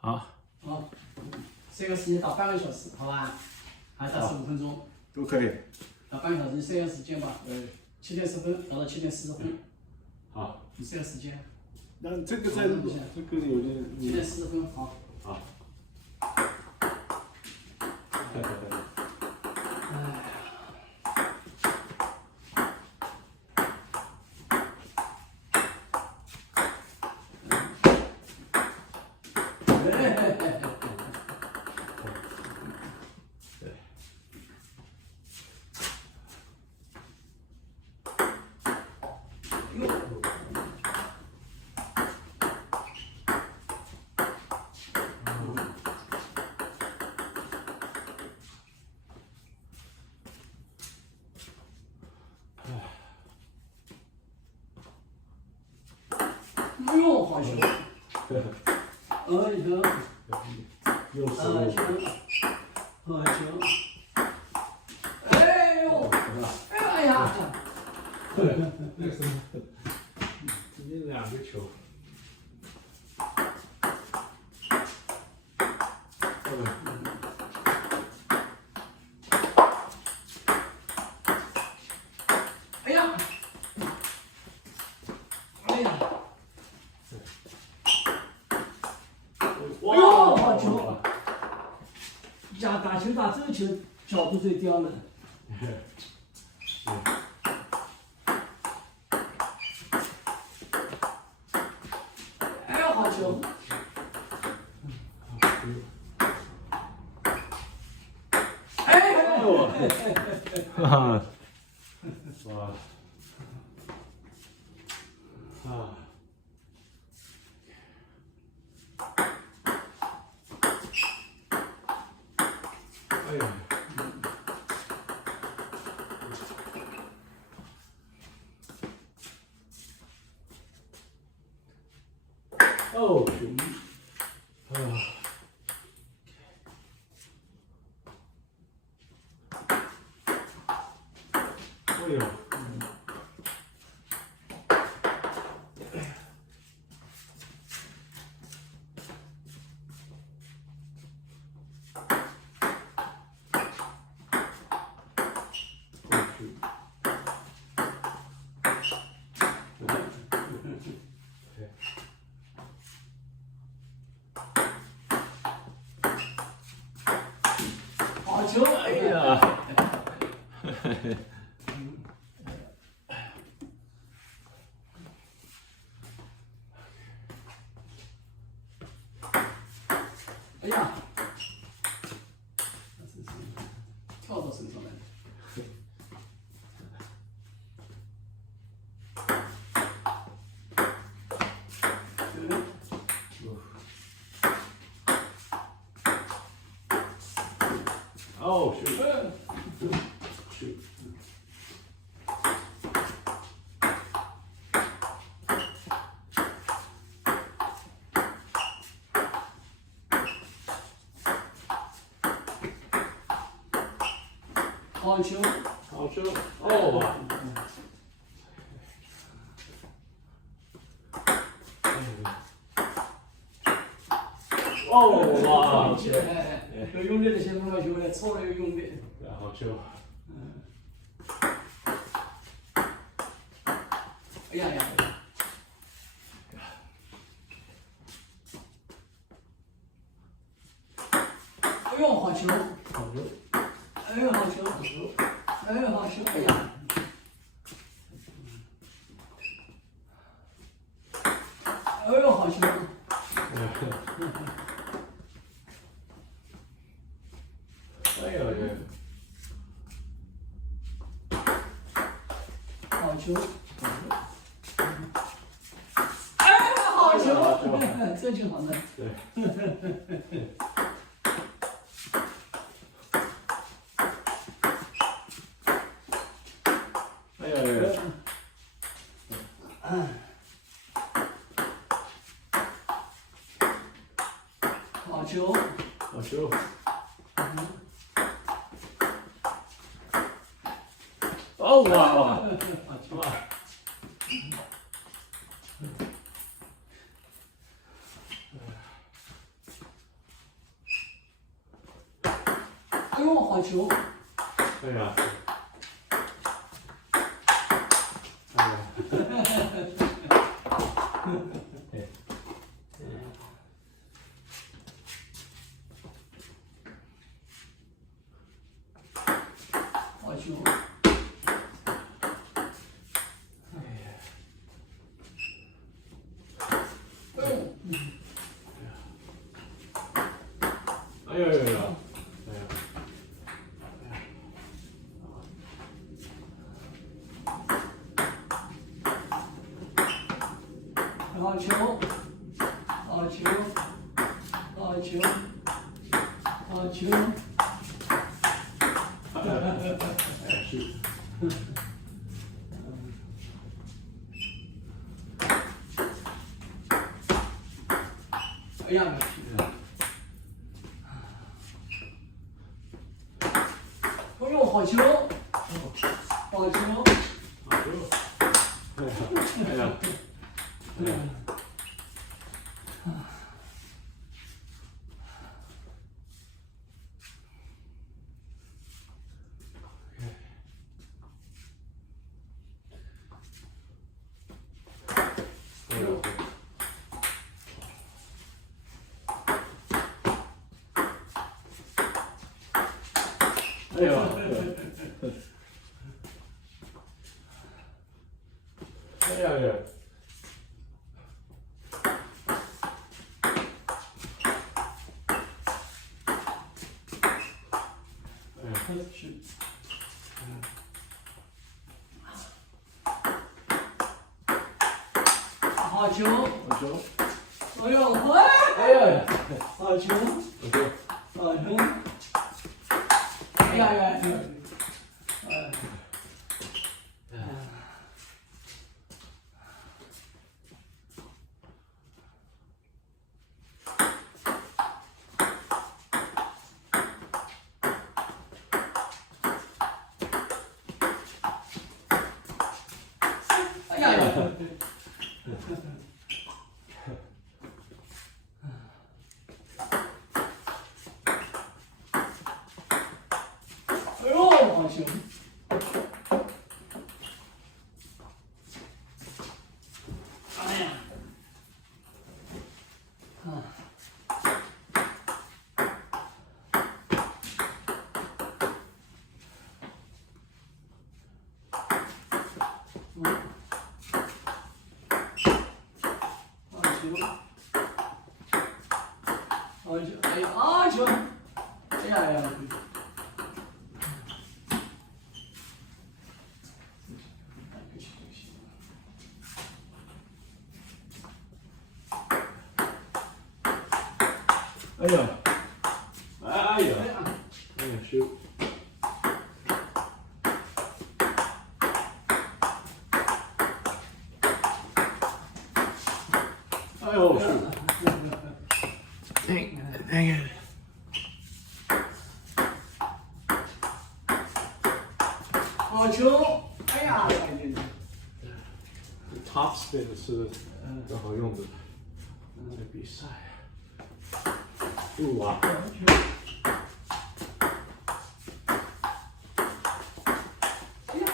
好。好，这个时间到半个小时，好吧？还是到15分钟？都可以。到半个小时，你设个时间吧。7点10分到7点40分。好。你设个时间。那这个在这个有点。7点40分，好。好。哎呦，好球！好球！又是好球！好球！哎呦！哎呀！直接2个球。哎呀！哎呀！哎呦，好球！呀，打球打这个球角度最刁呢。哎呦，好球！哎呦！哈哈。哇。啊。哎呀。哦，啊。哎呦。好球！哎呀！哎呀！跳到身上来了。哦，是。是。好球！好球！哦。哦哇！好球！有用力的先碰到球来，错了有用力。好球！哎呀呀！哎呦，好球！好球！哎呦，好球！好球！哎呦，好球！哎呀！哎呦，好球！哎呦呦！好球！哎，好球！这球好呢。对。哎呀呀！好球！好球！哦哇哇！哇！哎呦，好球！哎呀，哎呀，好球！哎呀呀呀！哎呀，好球！好球！好球！好球！哎是。哎呀，哎呦，好球！好球！好球！哎呀，哎呀，哎呀。哎呀，哎呀呀！哎呀，是。好球！好球！哎呦，哎！哎呀呀！好球！好球！好球！哎呀呀！哎。哎呀呀！哎呦，好球！哎呀！啊！好球！好球！哎呀，啊球！哎呀呀！哎呀！哎呀！哎呀，shoot！哎呦，shoot！dang it！好球！哎呀，Top spin 是更好用的，在比赛。哇！哎呀！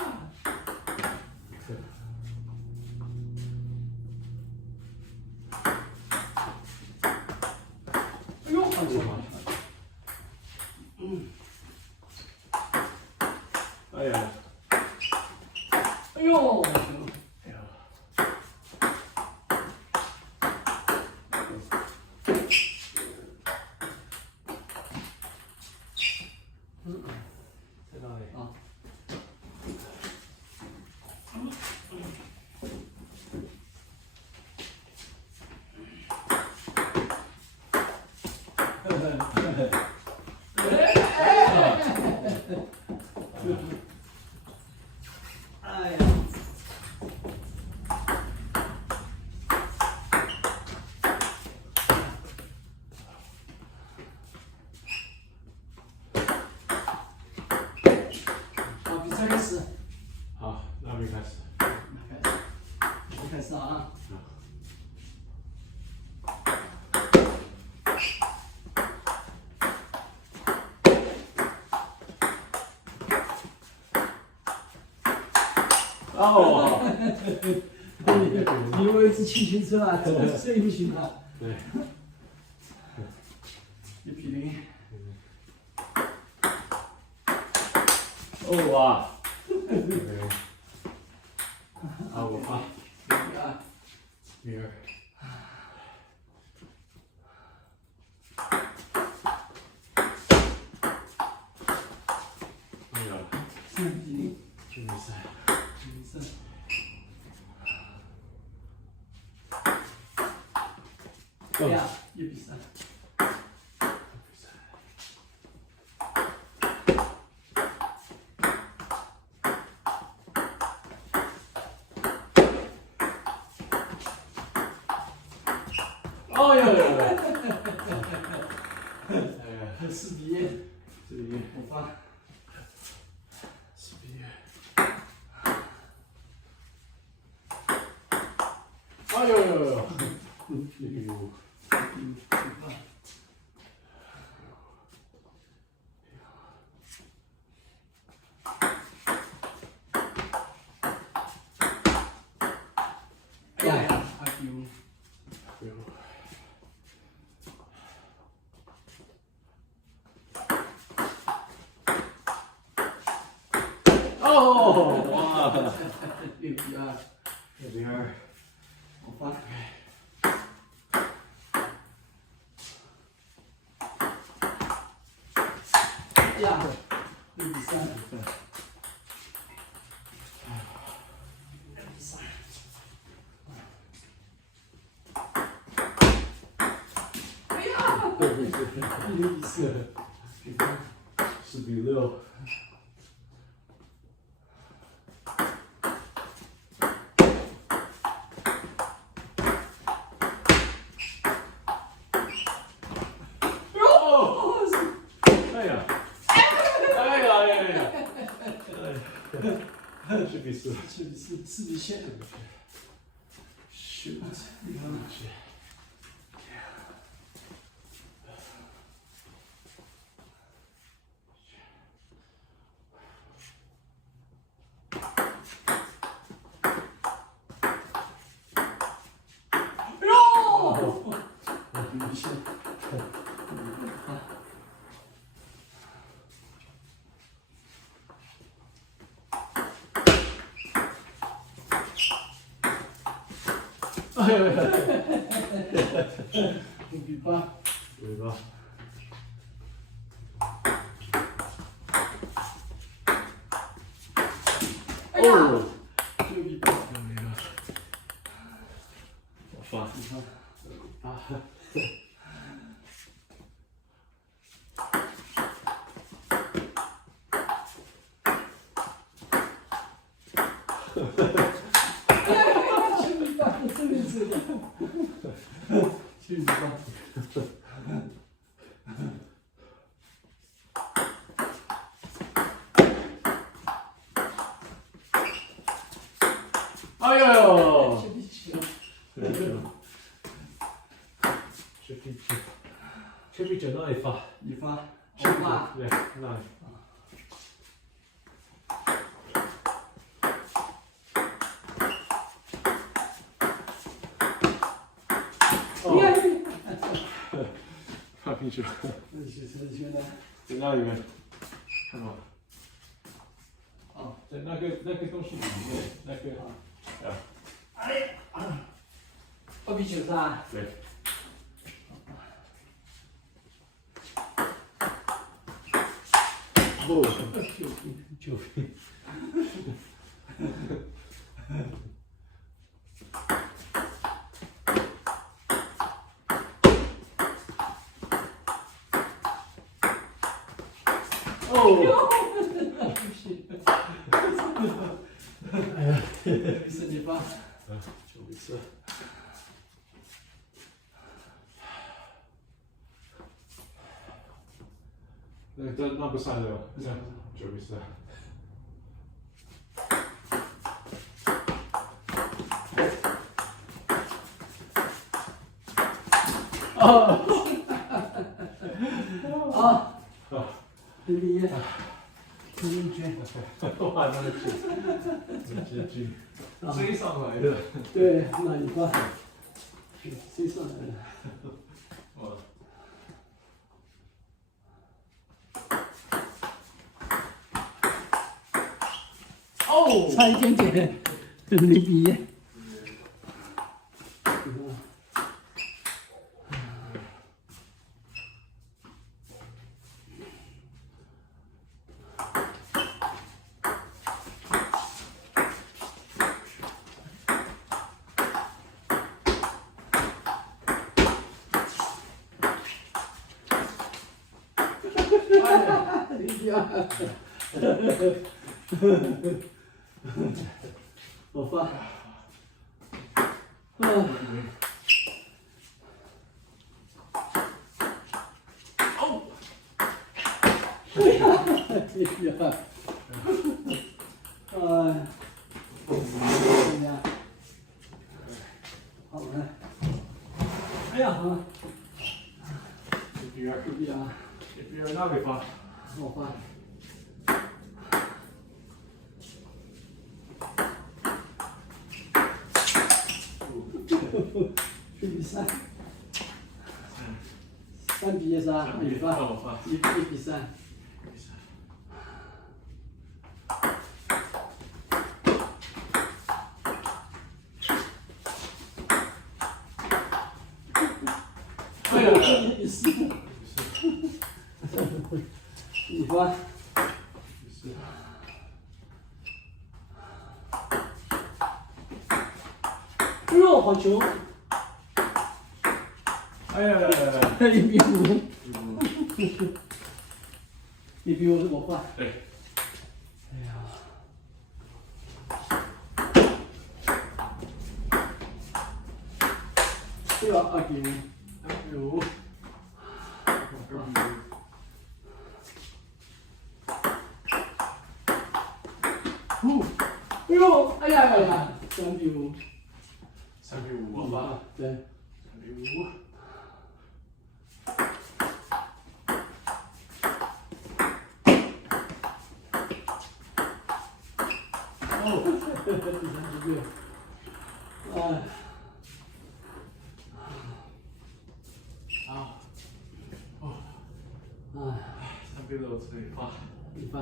哎呦，好球！嗯。哎呀！哎呦！哎呀！在哪里？啊。哎呀！好，比赛开始。好，那边开始。开始啊！哦，因为是骑行车啊，这不行啊。对1-0。哦哇，好我发1-2。哎呀3-0。这没事。没事。对呀，1-3。哦哟哟哟！哎呀4-1。4-1，我发。4-1。哎呦呦呦！哎呀，2-5。哦，哇6-2。6-2。我发。呀，6-3。哎呀，6-4。4-6。哎呀！哎呀哎呀！4-4。4-7。shoot，你看。哟！明显。哎呀呀5-8。5-8。哦6-8。我发。啊。真的是的。7-8。哎呦！ 7-9那里发？你发。我发。对，那里。放进去了。在那里面，看到。哦，在那个东西里面，那个啊。哎，2-9是吧？对。哦，9平。哦。哎呀，没事，你发。没事。那不算的，这样就没事。啊！啊！对。这一局。哇，那个结局追上来的。对，那你看，追上来了。哇。哦，差一点点，0比1。我发，哦，哎呀，怎么样？好了，哎呀，好了。1比2，1比2哪位发？我发。1比3，3比1是吧？你发，1比3。对呀，1比4。你发。哟，好球！哎呀1比5。1比5是我发。对。哎呀。对吧？2比5。2比5。哎呦，哎呀哎呀，3比5。3比5，我发。对。3比5。哦，第3比6。哎。啊。哦。哎。3比6，这里发。你发。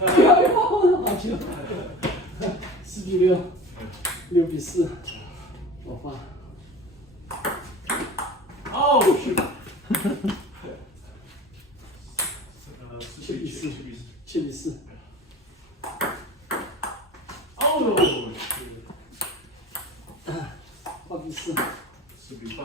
哎呀，好球！4比6，6比4，我发。哦，是。7比4，7比4。哦，8比4。4比8。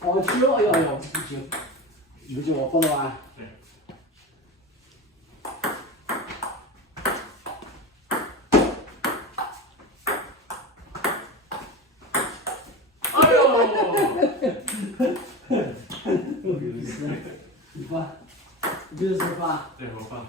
好球！哎呀呀，5球，我放了吧？对。哎呦！6比4，你发，1比4发。对，我发。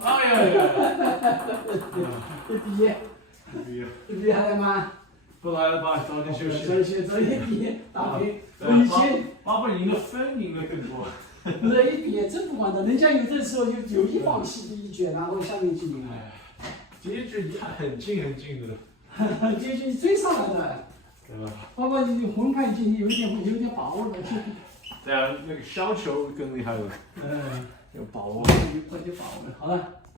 哎呀呀1比1。！1比1。1比1还来吗？不来了吧，早点休息。这1比1打平。我以前把不赢的分赢的更多。不是1比1，真不管的，人家有的时候就有意放弃第1局，然后下面就赢了。结局他很近的。结局追上来的。对吧？包括你红牌进，有点把握的。对啊，那个削球更厉害了。嗯，有把握。有把握的。好了。